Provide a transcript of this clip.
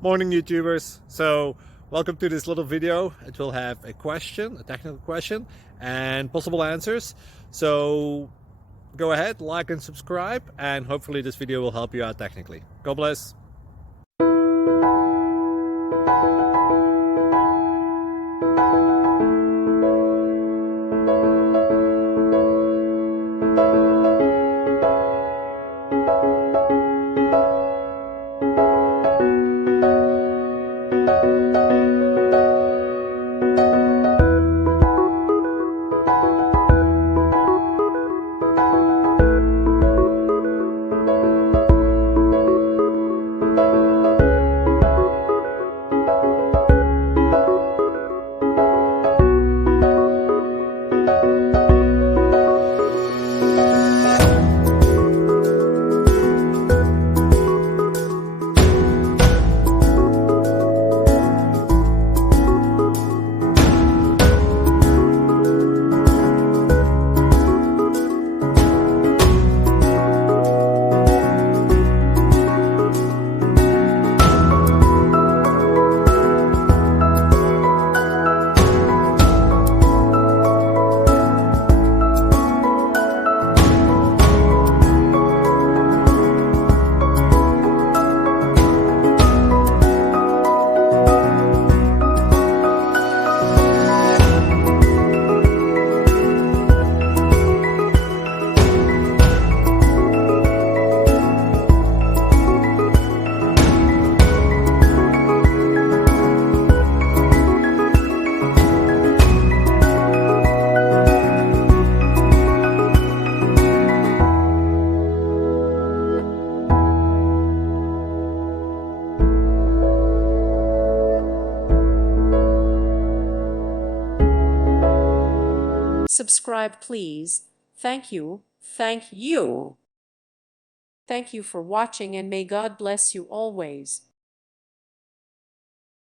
Morning YouTubers. So welcome to this little video. It will have a question, a technical question, and possible answers. So go ahead, like and subscribe, and hopefully this video will help you out technically. God bless. Subscribe, please. Thank you. Thank you. Thank you for watching, and may God bless you always.